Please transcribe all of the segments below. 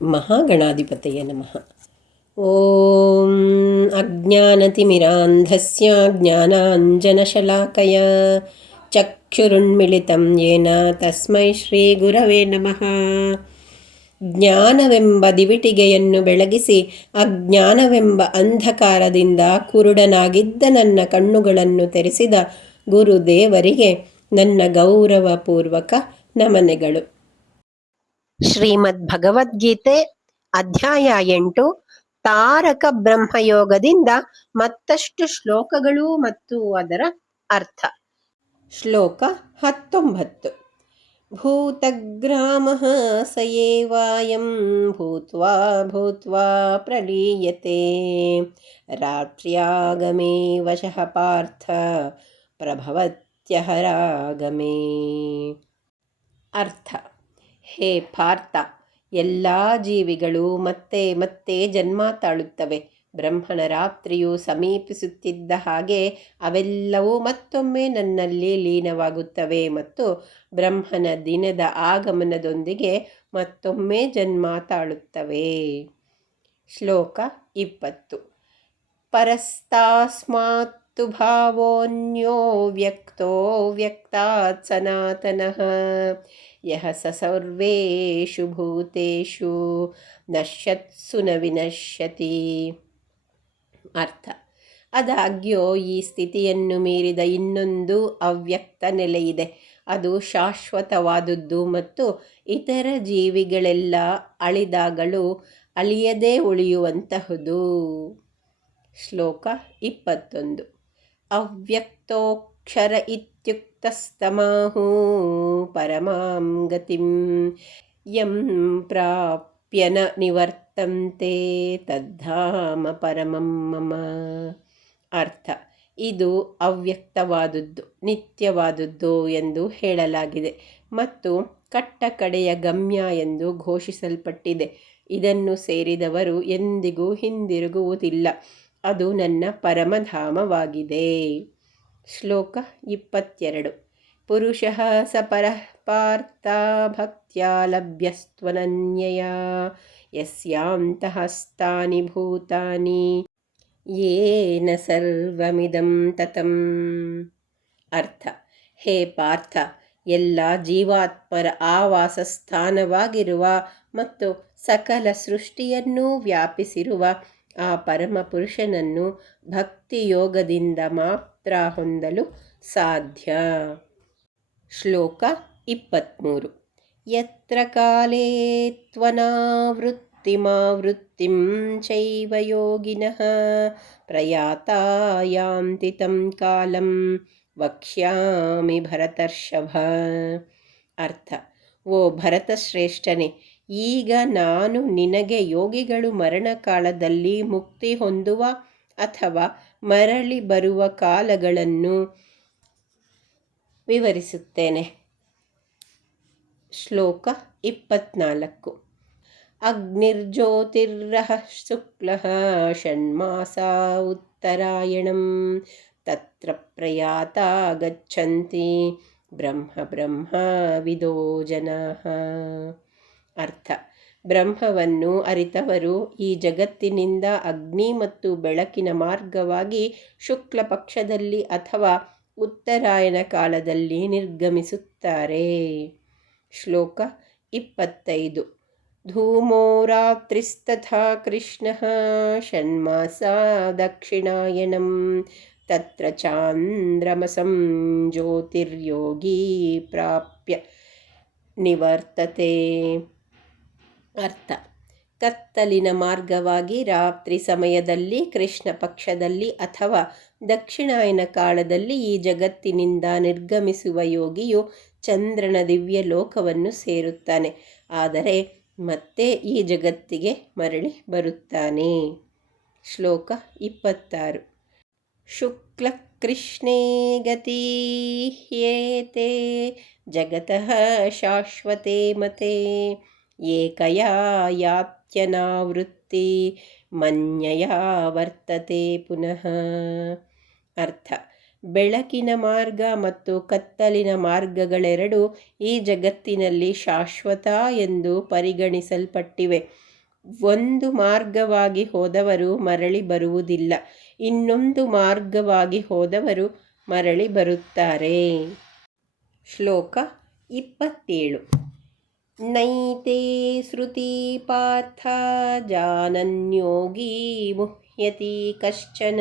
ಮಹಾಗಣಾಧಿಪತಯೇ ನಮಃ. ಓಂ ಅಜ್ಞಾನತಿಮಿರಾಂಧಸ್ಯ ಜ್ಞಾನಾಂಜನಶಲಾಕಯ ಚಕ್ಷುರುನ್ಮಿಳಿತಂ ಯೇನ ತಸ್ಮೈ ಶ್ರೀ ಗುರವೇ ನಮಃ. ಜ್ಞಾನವೆಂಬ ದಿವಿಟಿಗೆಯನ್ನು ಬೆಳಗಿಸಿ ಅಜ್ಞಾನವೆಂಬ ಅಂಧಕಾರದಿಂದ ಕುರುಡನಾಗಿದ್ದ ನನ್ನ ಕಣ್ಣುಗಳನ್ನು ತೆರೆಸಿದ ಗುರುದೇವರಿಗೆ ನನ್ನ ಗೌರವಪೂರ್ವಕ ನಮನೆಗಳು. ಶ್ರೀಮದ್ ಭಗವದ್ಗೀತೆ ಅಧ್ಯಾಯ 8 ತಾರಕ ಬ್ರಹ್ಮಯೋಗದಿಂದ ಮತ್ತಷ್ಟು ಶ್ಲೋಕಗಳು ಮತ್ತು ಅದರ ಅರ್ಥ. ಶ್ಲೋಕ 19. ಭೂತಗ್ರಾಮಃ ಸಯೇವಾಯಂ ಭೂತ್ವಾ ಭೂತ್ವಾ ಪ್ರಲೀಯತೆ ರಾತ್ರ್ಯಾಗಮೇ ವಶಃ ಪಾರ್ಥ ಪ್ರಭವತ್ಯಹರಾಗಮೇ. ಅರ್ಥ: ಹೇ ಪಾರ್ಥ, ಎಲ್ಲ ಜೀವಿಗಳು ಮತ್ತೆ ಮತ್ತೆ ಜನ್ಮ ತಾಳುತ್ತವೆ. ಬ್ರಹ್ಮನ ರಾತ್ರಿಯು ಸಮೀಪಿಸುತ್ತಿದ್ದ ಹಾಗೆ ಅವೆಲ್ಲವೂ ಮತ್ತೊಮ್ಮೆ ನನ್ನಲ್ಲಿ ಲೀನವಾಗುತ್ತವೆ ಮತ್ತು ಬ್ರಹ್ಮನ ದಿನದ ಆಗಮನದೊಂದಿಗೆ ಮತ್ತೊಮ್ಮೆ ಜನ್ಮ ತಾಳುತ್ತವೆ. ಶ್ಲೋಕ 20. ಪರಸ್ತಾಸ್ಮಾತ್ತು ಭಾವೋನ್ಯೋ ವ್ಯಕ್ತೋ ವ್ಯಕ್ತಾತ್ ಸನಾತನಃ ಯಃ ಸ ಸರ್ವೇಷು ಭೂತೇಷು ನಶ್ಯತ್ಸು ನ ವಿನಶ್ಯತಿ. ಅರ್ಥ: ಆದಾಗ್ಯೂ ಈ ಸ್ಥಿತಿಯನ್ನು ಮೀರಿದ ಇನ್ನೊಂದು ಅವ್ಯಕ್ತ ನೆಲೆಯಿದೆ. ಅದು ಶಾಶ್ವತವಾದುದು ಮತ್ತು ಇತರ ಜೀವಿಗಳೆಲ್ಲ ಅಳಿದಾಗಲೂ ಅಳಿಯದೇ ಉಳಿಯುವಂತಹುದು. ಶ್ಲೋಕ 21. ಅವ್ಯಕ್ತೋಕ್ಷರ ಇತ್ಯುಕ್ತಸ್ತಮಾಹು ಪರಮಾಂ ಗತಿಂ ಯಂ ಪ್ರಾಪ್ಯ ನ ನಿವರ್ತಂತೆ ತದ್ಧಾಮ ಪರಮಂ ಮಮ. ಅರ್ಥ: ಇದು ಅವ್ಯಕ್ತವಾದುದು, ನಿತ್ಯವಾದುದು ಎಂದು ಹೇಳಲಾಗಿದೆ ಮತ್ತು ಕಟ್ಟಕಡೆಯ ಗಮ್ಯ ಎಂದು ಘೋಷಿಸಲ್ಪಟ್ಟಿದೆ. ಇದನ್ನು ಸೇರಿದವರು ಎಂದಿಗೂ ಹಿಂದಿರುಗುವುದಿಲ್ಲ. ಅದು ನನ್ನ ಪರಮಧಾಮವಾಗಿದೆ. ಶ್ಲೋಕ 22. ಪುರುಷಃ ಸ ಪರಃ ಪಾರ್ಥ ಭಕ್ತ್ಯಾ ಲಭ್ಯಸ್ತ್ವನನ್ಯಯಾ ಯಸ್ಯಾಂತಃ ಸ್ಥಾನಿ ಭೂತಾನಿ ಯೇನ ಸರ್ವಮಿದಂ ತತಂ. ಅರ್ಥ: ಹೇ ಪಾರ್ಥ, ಎಲ್ಲ ಜೀವಾತ್ಮರ ಆವಾಸ ಸ್ಥಾನವಾಗಿರುವ ಮತ್ತು ಸಕಲ ಸೃಷ್ಟಿಯನ್ನೂ ವ್ಯಾಪಿಸಿರುವ ಆ ಪರಮಪುರುಷನನ್ನು ಭಕ್ತಿಯೋಗದಿಂದ ಮಾತ್ರ ಹೊಂದಲು ಸಾಧ್ಯ. ಶ್ಲೋಕ 23. ಯತ್ರ ಕಾಲೇ ತ್ವನಾವೃತ್ತಿಮಾವೃತ್ತಿಂ ಚೈವ ಯೋಗಿನಃ ಪ್ರಯಾತಾ ಯಾಂತಿ ತಂ ಕಾಲಂ ವಕ್ಷ್ಯಾಮಿ ಭರತರ್ಷಭ. ಅರ್ಥ: ಓ ಭರತಶ್ರೇಷ್ಠನೇ, ಈಗ ನಾನು ನಿನಗೆ ಯೋಗಿಗಳು ಮರಣಕಾಲದಲ್ಲಿ ಮುಕ್ತಿ ಹೊಂದುವ ಅಥವಾ ಮರಳಿ ಬರುವ ಕಾಲಗಳನ್ನು ವಿವರಿಸುತ್ತೇನೆ. ಶ್ಲೋಕ 24. ಅಗ್ನಿರ್ಜ್ಯೋತಿರ್ರಃ ಶುಕ್ಲಃ ಷಣ್ಮಾಸಾ ಉತ್ತರಾಯಣಂ ತತ್ರ ಪ್ರಯಾತಾ ಗಚ್ಚಂತಿ ಬ್ರಹ್ಮ ವಿದೋ ಜನಾಃ. ಅರ್ಥ: ಬ್ರಹ್ಮವನ್ನು ಅರಿತವರು ಈ ಜಗತ್ತಿನಿಂದ ಅಗ್ನಿ ಮತ್ತು ಬೆಳಕಿನ ಮಾರ್ಗವಾಗಿ ಶುಕ್ಲ ಪಕ್ಷದಲ್ಲಿ ಅಥವಾ ಉತ್ತರಾಯಣ ಕಾಲದಲ್ಲಿ ನಿರ್ಗಮಿಸುತ್ತಾರೆ. ಶ್ಲೋಕ 25. ಧೂಮೋ ರಾತ್ರಿಸ್ತಥಾ ಕೃಷ್ಣಃ ಷಣ್ಮಾಸಾ ದಕ್ಷಿಣಾಯನಂ ತತ್ರ ಚಾಂದ್ರಮಸಂ ಜ್ಯೋತಿರ್ಯೋಗಿ ಪ್ರಾಪ್ಯ ನಿವರ್ತತೆ. ಅರ್ಥ: ಕತ್ತಲಿನ ಮಾರ್ಗವಾಗಿ ರಾತ್ರಿ ಸಮಯದಲ್ಲಿ ಕೃಷ್ಣ ಪಕ್ಷದಲ್ಲಿ ಅಥವಾ ದಕ್ಷಿಣಾಯನ ಕಾಲದಲ್ಲಿ ಈ ಜಗತ್ತಿನಿಂದ ನಿರ್ಗಮಿಸುವ ಯೋಗಿಯು ಚಂದ್ರನ ದಿವ್ಯ ಲೋಕವನ್ನು ಸೇರುತ್ತಾನೆ, ಆದರೆ ಮತ್ತೆ ಈ ಜಗತ್ತಿಗೆ ಮರಳಿ ಬರುತ್ತಾನೆ. ಶ್ಲೋಕ 26. ಶುಕ್ಲ ಕೃಷ್ಣೇ ಗತೀಹ್ಯೇತೆ ಜಗತಃ ಶಾಶ್ವತೆ ಮತೆ ಏಕಯಾ ಯಾತ್ಯನಾವೃತ್ತಿ ಮನ್ಯಯಾ ವರ್ತತೆ ಪುನಃ. ಅರ್ಥ: ಬೆಳಕಿನ ಮಾರ್ಗ ಮತ್ತು ಕತ್ತಲಿನ ಮಾರ್ಗಗಳೆರಡು ಈ ಜಗತ್ತಿನಲ್ಲಿ ಶಾಶ್ವತ ಎಂದು ಪರಿಗಣಿಸಲ್ಪಟ್ಟಿವೆ. ಒಂದು ಮಾರ್ಗವಾಗಿ ಹೋದವರು ಮರಳಿ ಬರುವುದಿಲ್ಲ, ಇನ್ನೊಂದು ಮಾರ್ಗವಾಗಿ ಹೋದವರು ಮರಳಿ ಬರುತ್ತಾರೆ. ಶ್ಲೋಕ 27. ನೈತೆ ಶ್ರುತಿ ಪಾರ್ಥ ಜಾನನ್ಯೋಗಿ ಮುಹ್ಯತಿ ಕಶ್ಚನ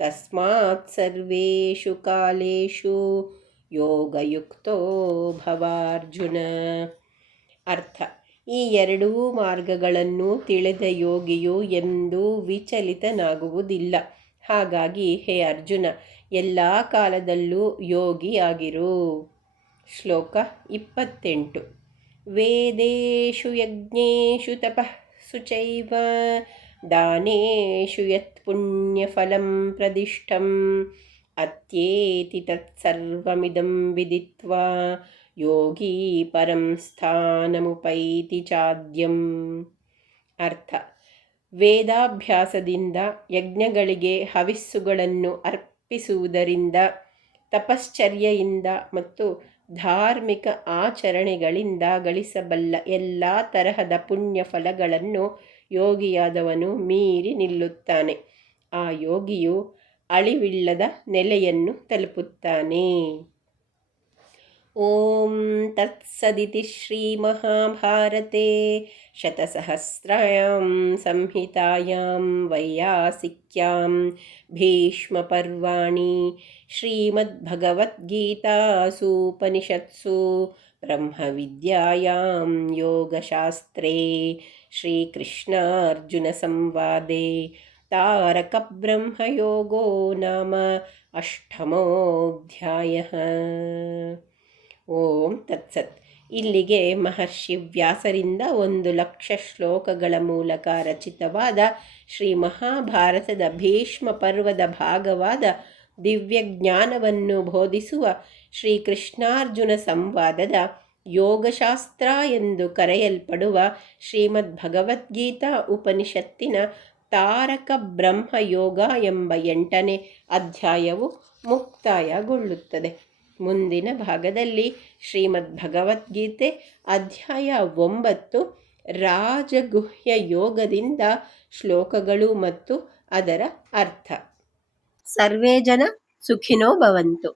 ತಸ್ಮಾತ್ ಸರ್ವೇಷು ಕಾಲೇಷು ಯೋಗಯುಕ್ತೋ ಭವಾರ್ಜುನ. ಅರ್ಥ: ಈ ಎರಡೂ ಮಾರ್ಗಗಳನ್ನು ತಿಳಿದ ಯೋಗಿಯು ಎಂದೂ ವಿಚಲಿತನಾಗುವುದಿಲ್ಲ. ಹಾಗಾಗಿ ಹೇ ಅರ್ಜುನ, ಎಲ್ಲ ಕಾಲದಲ್ಲೂ ಯೋಗಿಯಾಗಿರು. ಶ್ಲೋಕ 28. ವೇದೇಷು ಯಜ್ಞೇಷು ತಪಸ್ಸು ಚೈವ ದಾನೇಷು ಯತ್ ಪುಣ್ಯಫಲಂ ಪ್ರದಿಷ್ಟಂ ಅತ್ಯೇತಿ ತತ್ಸರ್ವಮಿದಂ ವಿದಿತ್ವಾ ಯೋಗಿ ಪರಂ ಸ್ಥಾನಮುಪೈತಿ ಚಾದ್ಯಂ. ಅರ್ಥ: ವೇದಾಭ್ಯಾಸದಿಂದ, ಯಜ್ಞಗಳಿಗೆ ಹವಿಸ್ಸುಗಳನ್ನು ಅರ್ಪಿಸುವುದರಿಂದ, ತಪಶ್ಚರ್ಯೆಯಿಂದ ಮತ್ತು ಧಾರ್ಮಿಕ ಆಚರಣೆಗಳಿಂದ ಗಳಿಸಬಲ್ಲ ಎಲ್ಲ ತರಹದ ಪುಣ್ಯ ಫಲಗಳನ್ನು ಯೋಗಿಯಾದವನು ಮೀರಿ ನಿಲ್ಲುತ್ತಾನೆ. ಆ ಯೋಗಿಯು ಅಳಿವಿಲ್ಲದ ನೆಲೆಯನ್ನು ತಲುಪುತ್ತಾನೆ. ಓಂ ತತ್ಸದಿತಿ ಶ್ರೀಮಹಾಭಾರತೆ ಶತಸಹಸ್ರಾಯಾಂ ಸಂಹಿತಾಯಾಂ ವೈಯಾಸಿಕ್ಯಾಂ ಭೀಷ್ಮಪರ್ವಾಣಿ ಶ್ರೀಮದ್ಭಗವದ್ಗೀತಾಸೂಪನಿಷತ್ಸು ಬ್ರಹ್ಮವಿದ್ಯಾಯಾಂ ಯೋಗಶಾಸ್ತ್ರೇ ಶ್ರೀಕೃಷ್ಣಾರ್ಜುನಸಂವಾದೆ ತಾರಕಬ್ರಹ್ಮಯೋಗೋ ನಾಮ ಅಷ್ಟಮೋಧ್ಯಾಯಃ. ಓಂ ತತ್ಸತ್. ಇಲ್ಲಿಗೆ ಮಹರ್ಷಿ ವ್ಯಾಸರಿಂದ 1,00,000 ಶ್ಲೋಕಗಳ ಮೂಲಕ ರಚಿತವಾದ ಶ್ರೀ ಮಹಾಭಾರತದ ಭೀಷ್ಮ ಪರ್ವದ ಭಾಗವಾದ ದಿವ್ಯಜ್ಞಾನವನ್ನು ಬೋಧಿಸುವ ಶ್ರೀಕೃಷ್ಣಾರ್ಜುನ ಸಂವಾದದ ಯೋಗಶಾಸ್ತ್ರ ಎಂದು ಕರೆಯಲ್ಪಡುವ ಶ್ರೀಮದ್ಭಗವದ್ಗೀತಾ ಉಪನಿಷತ್ತಿನ ತಾರಕ ಬ್ರಹ್ಮಯೋಗ ಎಂಬ 8ನೇ ಅಧ್ಯಾಯವು ಮುಕ್ತಾಯಗೊಳ್ಳುತ್ತದೆ. ಮುಂದಿನ ಭಾಗದಲ್ಲಿ ಶ್ರೀಮದ್ಭಗವದ್ಗೀತೆ ಅಧ್ಯಾಯ 9 ರಾಜಗುಹ್ಯ ಯೋಗದಿಂದ ಶ್ಲೋಕಗಳು ಮತ್ತು ಅದರ ಅರ್ಥ. ಸರ್ವೇ ಜನ ಸುಖಿನೋ ಭವಂತು.